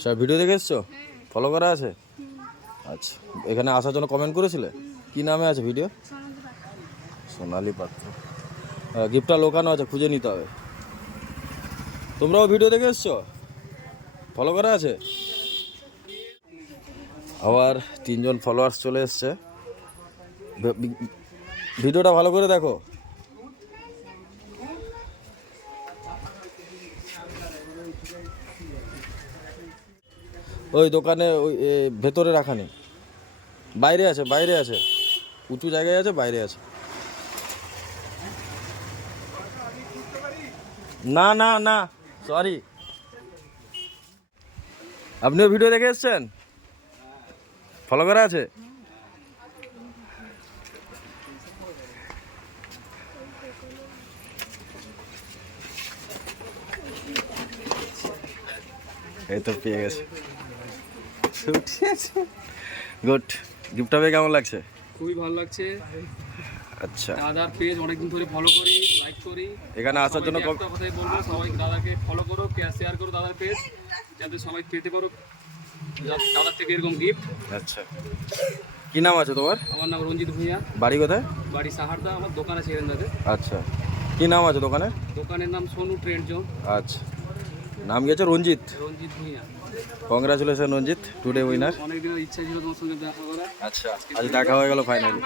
Sir video দেখে এসছো? Follow করা আছে? আচ্ছা, এখানে আসার জন্য কমেন্ট করেছিলে? কি নামে আছে ভিডিও? সোনালি পাত্র। গিফটটা লোকানো আছে, খুঁজে নিতে হবে। তোমরাও ভিডিও দেখে এসছো? ফলো করা আছে? আবার 3জন ফলোয়ার্স চলে এসছে। ভিডিওটা ভালো করে দেখো। ওই দোকানে ওই ভেতরে রাখা নেই, বাইরে আছে, বাইরে আছে, উঁচু জায়গায় আছে, বাইরে আছে। না না না, সরি। আপনিও ভিডিও দেখে এসছেন? ফলো করা আছে? এই তো পেয়ে গেছে। গুড। গিফটটা পেয়ে কেমন লাগছে? খুবই ভালো লাগছে। আচ্ছা, দাদার পেজ অনেকদিন ধরে ফলো করি, লাইক করি। এখানে আসার জন্য একটা কথাই বলবো, সবাই দাদাকে ফলো করো, শেয়ার করো দাদার পেজ, যাতে সবাই পেতে পারো দাদার থেকে এরকম গিফট। আচ্ছা, কি নাম আছে তোমার? আমার নাম রঞ্জিত ভূঁইয়া, বাড়ি কোথায়? বাড়ি সাহারদা। আমার দোকান আছে এখানটাতে। আচ্ছা, কি নাম আছে দোকানের? দোকানের নাম সোনু ট্রেন্ড জোন। আচ্ছা, নাম গেছে রঞ্জিত। রঞ্জিত ভূঁইয়া। কংগ্রাচুলেশন রঞ্জিত, টুডে উইনার। অনেকদিনের ইচ্ছা ছিল তোমার সঙ্গে দেখা করার। আচ্ছা, আজ দেখা হয়ে গেল ফাইনালি।